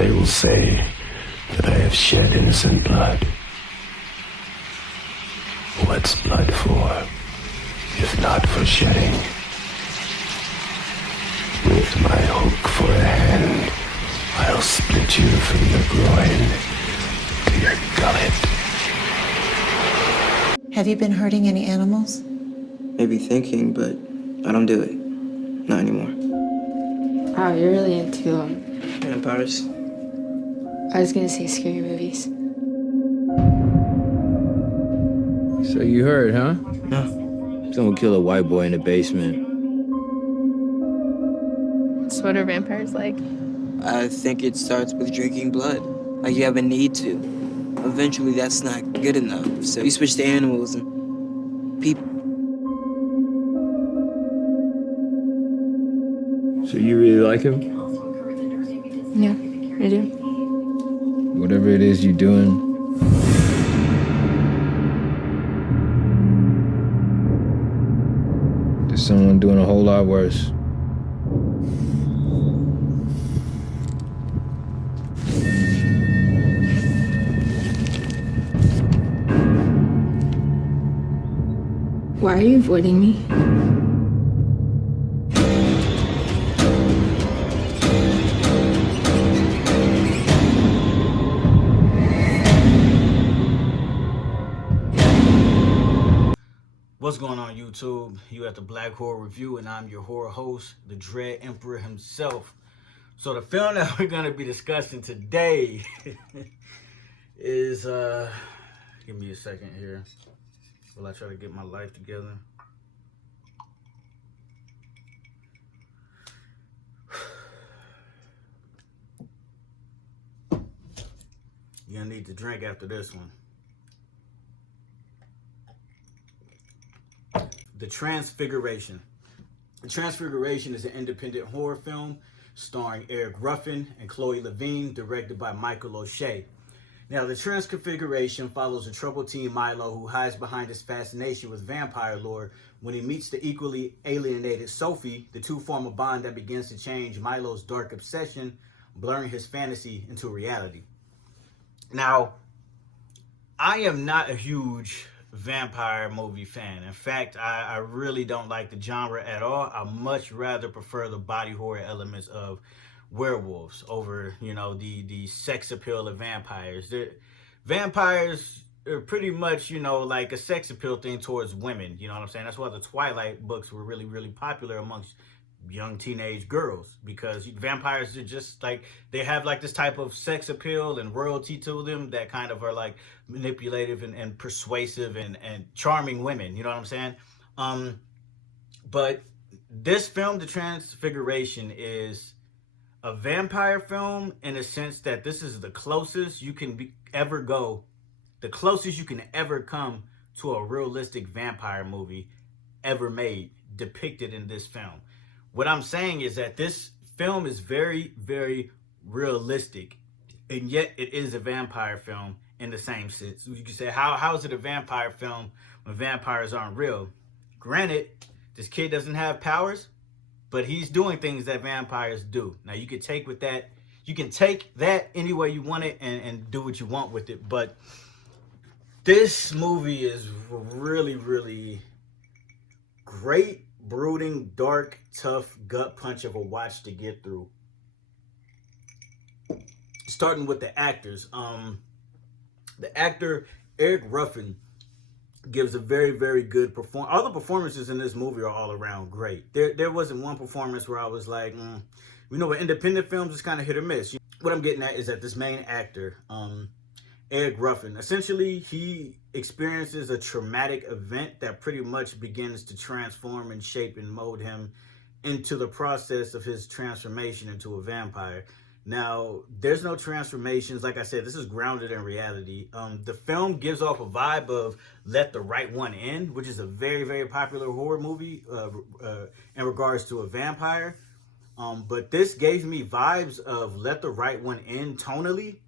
they will say that I have shed innocent blood. What's blood for, if not for shedding? With my hook for a hand, I'll split you from your groin to your gullet. Have you been hurting any animals? Maybe thinking, but I don't do it. Not anymore. Wow, you're really into Vampires. I was gonna say scary movies. So you heard, huh? No. Someone killed a white boy in the basement. So what are vampires like? I think it starts with drinking blood. Like you have a need to. Eventually that's not good enough. So you switch to animals and people. So you really like him? Yeah, I do. Whatever it is you're doing, there's someone doing a whole lot worse. Why are you avoiding me? What's going on, YouTube? You at the Black Horror Review, and I'm your horror host, the Dread Emperor himself. So the film that we're going to be discussing today is, give me a second here while I try to get my life together. You're going to need to drink after this one. The Transfiguration. The Transfiguration is an independent horror film starring Eric Ruffin and Chloe Levine, directed by Michael O'Shea. Now, The Transfiguration follows a troubled teen Milo who hides behind his fascination with vampire lore. When he meets the equally alienated Sophie, the two form a bond that begins to change Milo's dark obsession, blurring his fantasy into reality. Now, I am not a huge vampire movie fan. In fact, I really don't like the genre at all. I much rather prefer the body horror elements of werewolves over, the sex appeal of vampires. Vampires are pretty much, like a sex appeal thing towards women. You know what I'm saying? That's why the Twilight books were really, really popular amongst young teenage girls, because vampires are just like, they have like this type of sex appeal and royalty to them that kind of are like manipulative and persuasive and charming women, you know what I'm saying? But this film, The Transfiguration, is a vampire film in a sense that this is the closest you can ever go, the closest you can ever come to a realistic vampire movie ever made, depicted in this film. What I'm saying is that this film is very, very realistic, and yet it is a vampire film in the same sense. You can say, how is it a vampire film when vampires aren't real? Granted, this kid doesn't have powers, but he's doing things that vampires do. Now, you can take that any way you want it and do what you want with it, but this movie is really, really great. Brooding, dark, tough, gut punch of a watch to get through. Starting with the actors. The actor Eric Ruffin gives a very, very good performance. All the performances in this movie are all around great. There wasn't one performance where I was like, with independent films, it's kind of hit or miss. What I'm getting at is that this main actor, Eric Ruffin, essentially he experiences a traumatic event that pretty much begins to transform and shape and mold him into the process of his transformation into a vampire. Now, there's no transformations. Like I said, this is grounded in reality. The film gives off a vibe of Let the Right One In, which is a very, very popular horror movie in regards to a vampire. But this gave me vibes of Let the Right One In tonally,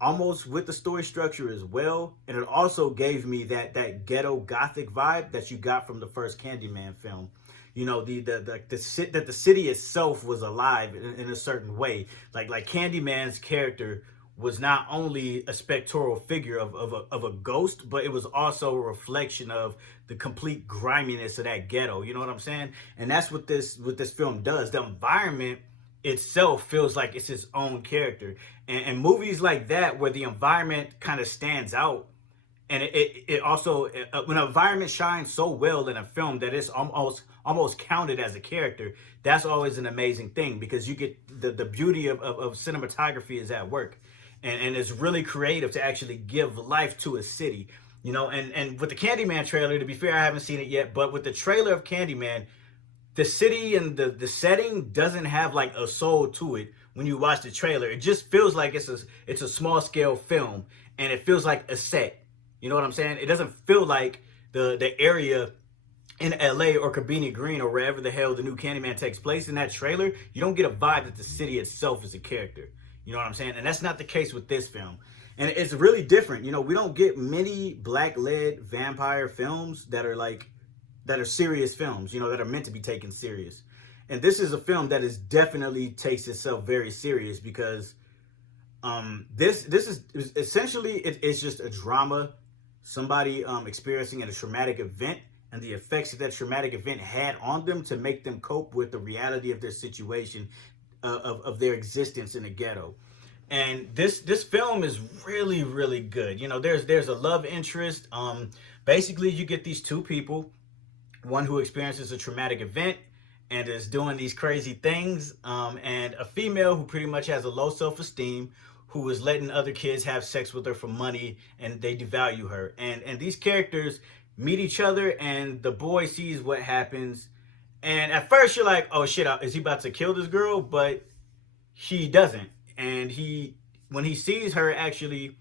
almost with the story structure as well. And it also gave me that ghetto Gothic vibe that you got from the first Candyman film. You know, that the city itself was alive in a certain way. Like Candyman's character was not only a spectral figure of a ghost, but it was also a reflection of the complete griminess of that ghetto. You know what I'm saying? And that's what this film does. The environment itself feels like it's its own character. And movies like that, where the environment kind of stands out, and it also, when an environment shines so well in a film that it's almost counted as a character, that's always an amazing thing, because you get the beauty of cinematography is at work. And it's really creative to actually give life to a city, you know. And with the Candyman trailer, to be fair, I haven't seen it yet, but with the trailer of Candyman, the city and the setting doesn't have like a soul to it. When you watch the trailer, it just feels like it's a small scale film, and it feels like a set. You know what I'm saying? It doesn't feel like the area in LA or Cabrini Green or wherever the hell the new Candyman takes place. In that trailer, you don't get a vibe that the city itself is a character. You know what I'm saying? And that's not the case with this film. And it's really different. You know, we don't get many black-led vampire films that are serious films, you know, that are meant to be taken serious. And this is a film that is definitely takes itself very serious, because this is essentially, it's just a drama, somebody experiencing a traumatic event, and the effects that traumatic event had on them to make them cope with the reality of their situation, of their existence in the ghetto. And this film is really, really good. You know, there's a love interest. Basically, you get these two people, one who experiences a traumatic event and is doing these crazy things, and a female who pretty much has a low self-esteem, who is letting other kids have sex with her for money, and they devalue her. And these characters meet each other, and the boy sees what happens. And at first you're like, oh shit, is he about to kill this girl? But he doesn't. And when he sees her actually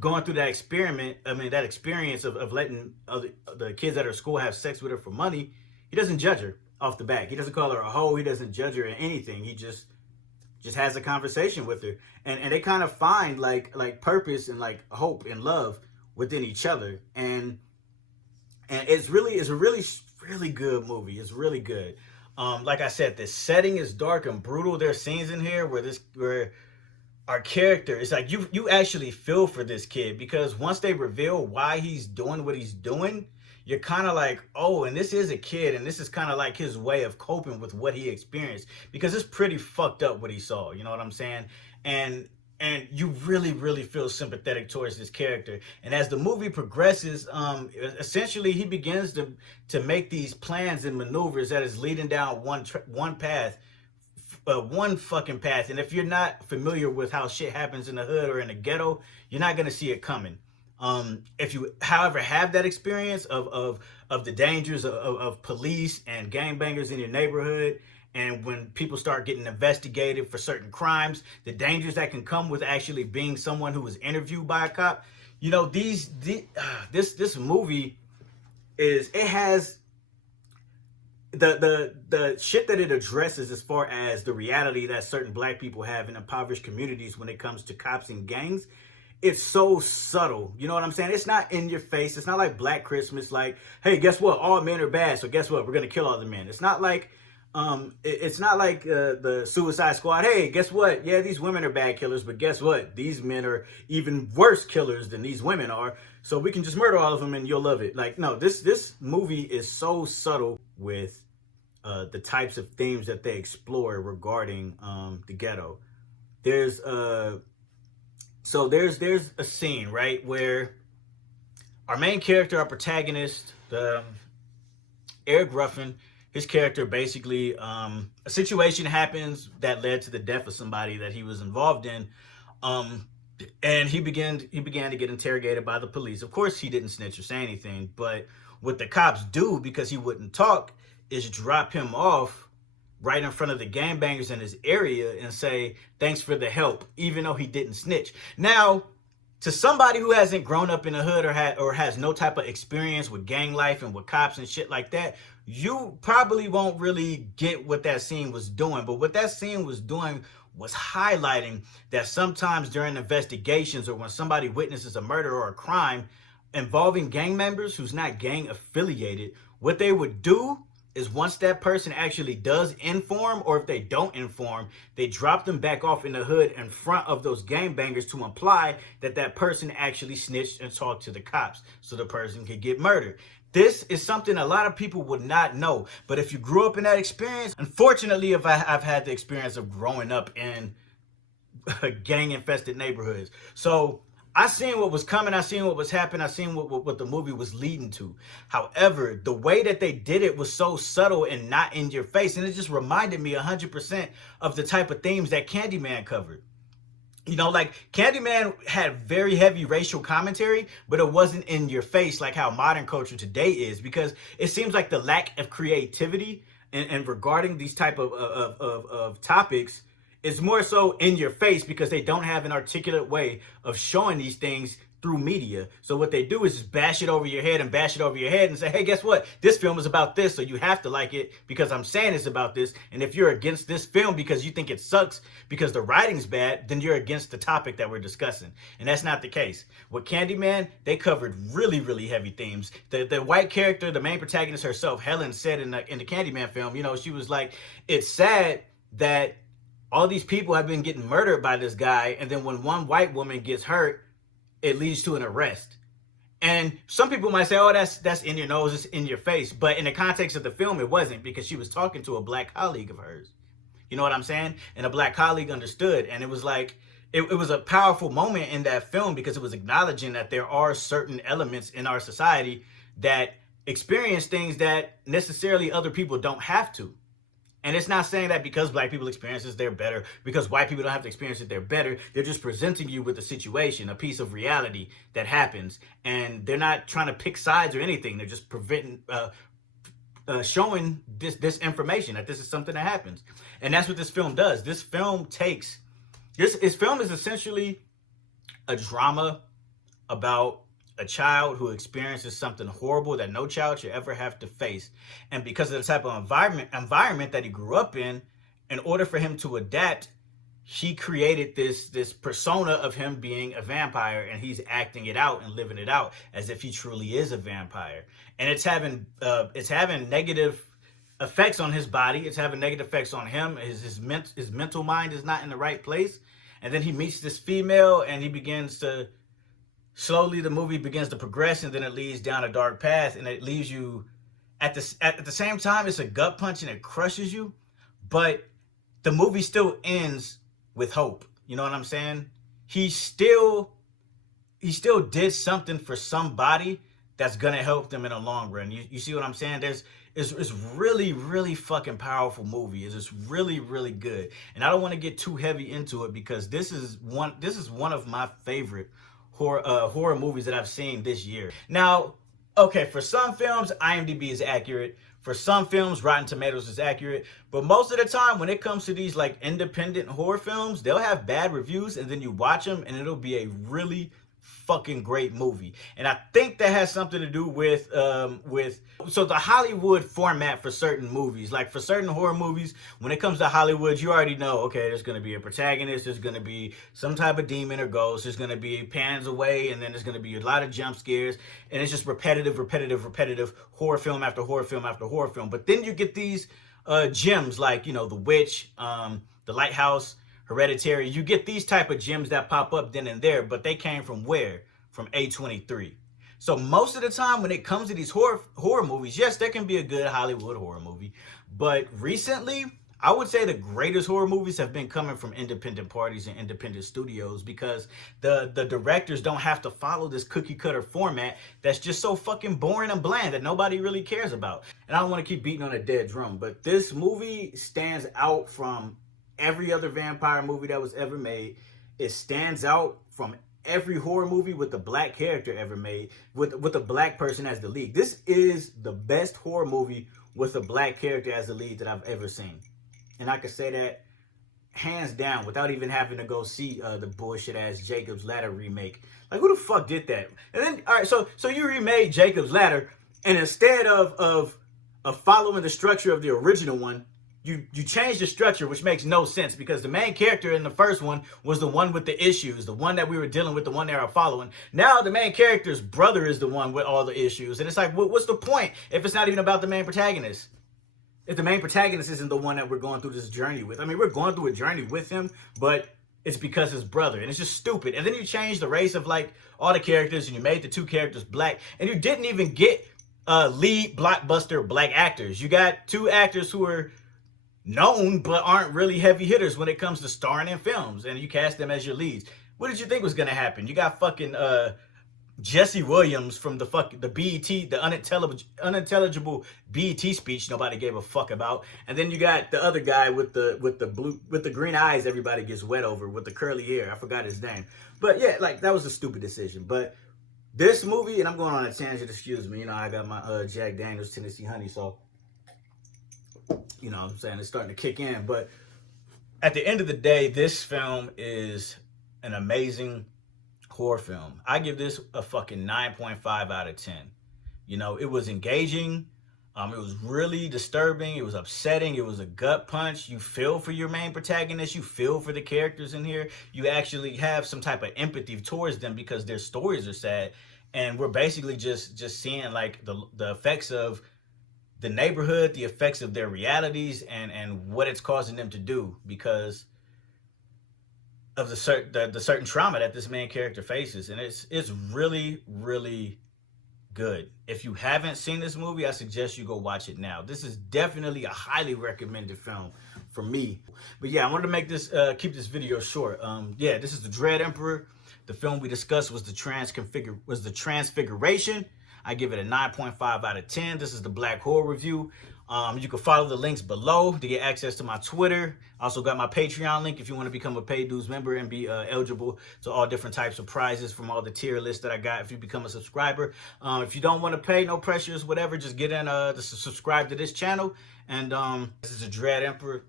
going through that experience of letting the kids at her school have sex with her for money, he doesn't judge her off the bat. He doesn't call her a hoe. He doesn't judge her or anything. He just has a conversation with her. And they kind of find like purpose and like hope and love within each other. And it's a really good movie. It's really good. Like I said, the setting is dark and brutal. There are scenes in here where our character, it's like you actually feel for this kid, because once they reveal why he's doing what he's doing, you're kind of like, oh, and this is a kid, and this is kind of like his way of coping with what he experienced, because it's pretty fucked up what he saw. You know what I'm saying? And you really, really feel sympathetic towards this character. And as the movie progresses, essentially he begins to make these plans and maneuvers that is leading down one fucking path. And if you're not familiar with how shit happens in the hood or in the ghetto, you're not gonna see it coming. If you, however, have that experience of the dangers of police and gangbangers in your neighborhood, and when people start getting investigated for certain crimes, the dangers that can come with actually being someone who was interviewed by a cop, you know, this movie has the shit that it addresses as far as the reality that certain black people have in impoverished communities when it comes to cops and gangs. It's so subtle. You know what I'm saying? It's not in your face. It's not like Black Christmas, like, hey, guess what? All men are bad, so guess what? We're gonna kill all the men. It's not like the Suicide Squad. Hey, guess what? Yeah, these women are bad killers, but guess what? These men are even worse killers than these women are. So we can just murder all of them and you'll love it. Like, no, this movie is so subtle with the types of themes that they explore regarding the ghetto. There's a scene, right, where our main character, our protagonist, Eric Ruffin, his character basically, a situation happens that led to the death of somebody that he was involved in, and he began to get interrogated by the police. Of course, he didn't snitch or say anything, but what the cops do, because he wouldn't talk, is drop him off right in front of the gangbangers in his area and say, thanks for the help, even though he didn't snitch. Now, to somebody who hasn't grown up in the hood or has no type of experience with gang life and with cops and shit like that, you probably won't really get what that scene was doing. But what that scene was doing was highlighting that sometimes during investigations or when somebody witnesses a murder or a crime involving gang members who's not gang affiliated, what they would do is once that person actually does inform, or if they don't inform, they drop them back off in the hood in front of those gangbangers to imply that that person actually snitched and talked to the cops so the person could get murdered. This is something a lot of people would not know. But if you grew up in that experience, unfortunately, if I've had the experience of growing up in gang-infested neighborhoods. So I seen what was coming, I seen what was happening, I seen what the movie was leading to. However, the way that they did it was so subtle and not in your face, and it just reminded me 100% of the type of themes that Candyman covered. You know, like Candyman had very heavy racial commentary, but it wasn't in your face like how modern culture today is, because it seems like the lack of creativity and regarding these type of topics is more so in your face because they don't have an articulate way of showing these things through media. So what they do is just bash it over your head and bash it over your head and say, hey, guess what? This film is about this, so you have to like it because I'm saying it's about this. And if you're against this film because you think it sucks because the writing's bad, then you're against the topic that we're discussing. And that's not the case. With Candyman, they covered really, really heavy themes. The white character, the main protagonist herself, Helen, said in the Candyman film, you know, she was like, it's sad that all these people have been getting murdered by this guy, and then when one white woman gets hurt, it leads to an arrest. And some people might say, oh, that's in your nose, it's in your face. But in the context of the film, it wasn't, because she was talking to a black colleague of hers. You know what I'm saying? And a black colleague understood. And it was like, it was a powerful moment in that film because it was acknowledging that there are certain elements in our society that experience things that necessarily other people don't have to. And it's not saying that because black people experience this, they're better. Because white people don't have to experience it, they're better. They're just presenting you with a situation, a piece of reality that happens. And they're not trying to pick sides or anything. They're just showing this information, that this is something that happens. And that's what this film does. This film is essentially a drama about a child who experiences something horrible that no child should ever have to face. And because of the type of environment that he grew up in order for him to adapt, he created this persona of him being a vampire, and he's acting it out and living it out as if he truly is a vampire. And it's having negative effects on his body. It's having negative effects on him. His mental mind is not in the right place. And then he meets this female, and he begins to slowly, the movie begins to progress, and then it leads down a dark path, and it leaves you at the same time, it's a gut punch and it crushes you, but the movie still ends with hope. You know what I'm saying? He still did something for somebody that's gonna help them in the long run. You see what I'm saying? It's really, really fucking powerful movie. It's just really, really good. And I don't want to get too heavy into it because this is one of my favorite horror movies that I've seen this year. Now, okay, for some films, IMDb is accurate. For some films, Rotten Tomatoes is accurate. But most of the time, when it comes to these like independent horror films, they'll have bad reviews, and then you watch them, and it'll be a really fucking great movie. And I think that has something to do with so the Hollywood format for certain movies. Like for certain horror movies, when it comes to Hollywood, you already know, okay, there's going to be a protagonist, there's going to be some type of demon or ghost, there's going to be pans away, and then there's going to be a lot of jump scares, and it's just repetitive horror film after horror film after horror film. But then you get these gems like, you know, The Witch, The Lighthouse, Hereditary. You get these type of gems that pop up then and there, but they came from where? From A23. So most of the time when it comes to these horror movies, yes, there can be a good Hollywood horror movie, but recently I would say the greatest horror movies have been coming from independent parties and independent studios, because the directors don't have to follow this cookie cutter format that's just so fucking boring and bland that nobody really cares about. And I don't want to keep beating on a dead drum, but this movie stands out from every other vampire movie that was ever made. It stands out from every horror movie with a black character ever made, with a black person as the lead. This is the best horror movie with a black character as the lead that I've ever seen. And I can say that hands down without even having to go see the bullshit ass Jacob's Ladder remake. Like, who the fuck did that? And then, all right, so you remade Jacob's Ladder, and instead of following the structure of the original one, you change the structure, which makes no sense, because the main character in the first one was the one with the issues, the one that we were dealing with, the one they were following. Now the main character's brother is the one with all the issues. And it's like, what's the point if it's not even about the main protagonist? if the main protagonist isn't the one that we're going through this journey with. I mean, we're going through a journey with him, but it's because his brother, and it's just stupid. And then you changed the race of like all the characters, and you made the 2 characters black, and you didn't even get lead blockbuster black actors. You got 2 actors who are known but aren't really heavy hitters when it comes to starring in films, and you cast them as your leads. What did you think was gonna happen? You got fucking Jesse Williams from the BET, the unintelligible BET speech nobody gave a fuck about, and then you got the other guy with the green eyes everybody gets wet over, with the curly hair. I forgot his name, but yeah, like that was a stupid decision. But this movie, and I'm going on a tangent, excuse me. You know, I got my Jack Daniels Tennessee Honey, so you know what I'm saying, it's starting to kick in. But at the end of the day, this film is an amazing horror film. I give this a fucking 9.5 out of 10. You know, it was engaging. It was really disturbing. It was upsetting. It was a gut punch. You feel for your main protagonist. You feel for the characters in here. You actually have some type of empathy towards them because their stories are sad. And we're basically just seeing like the effects of the neighborhood, the effects of their realities, and what it's causing them to do because of the certain trauma that this main character faces. And it's really, really good. If you haven't seen this movie, I suggest you go watch it now. This is definitely a highly recommended film for me. But yeah, I wanted to make this keep this video short. Yeah, this is The Dread Emperor. The film we discussed was the Transfiguration. I give it a 9.5 out of 10. This is the Black Horror Review. You can follow the links below to get access to my Twitter. I also got my Patreon link if you want to become a paid dues member and be eligible to all different types of prizes from all the tier lists that I got if you become a subscriber. If you don't want to pay, no pressures, whatever, just get in to subscribe to this channel. And this is the Dread Emperor.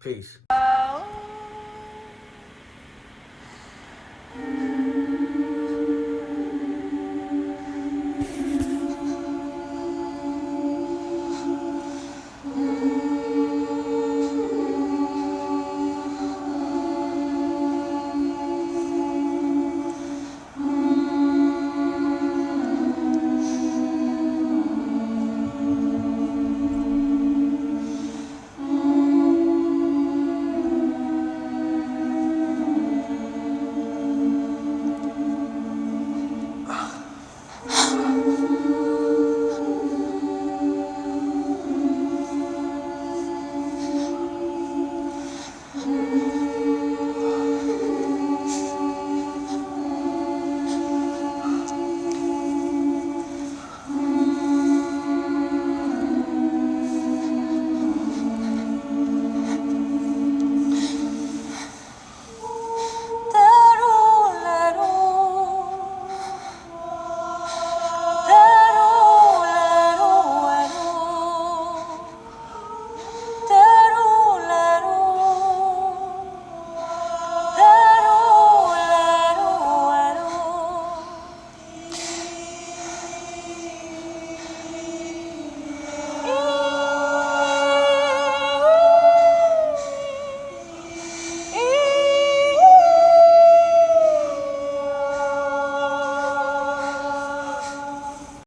Peace.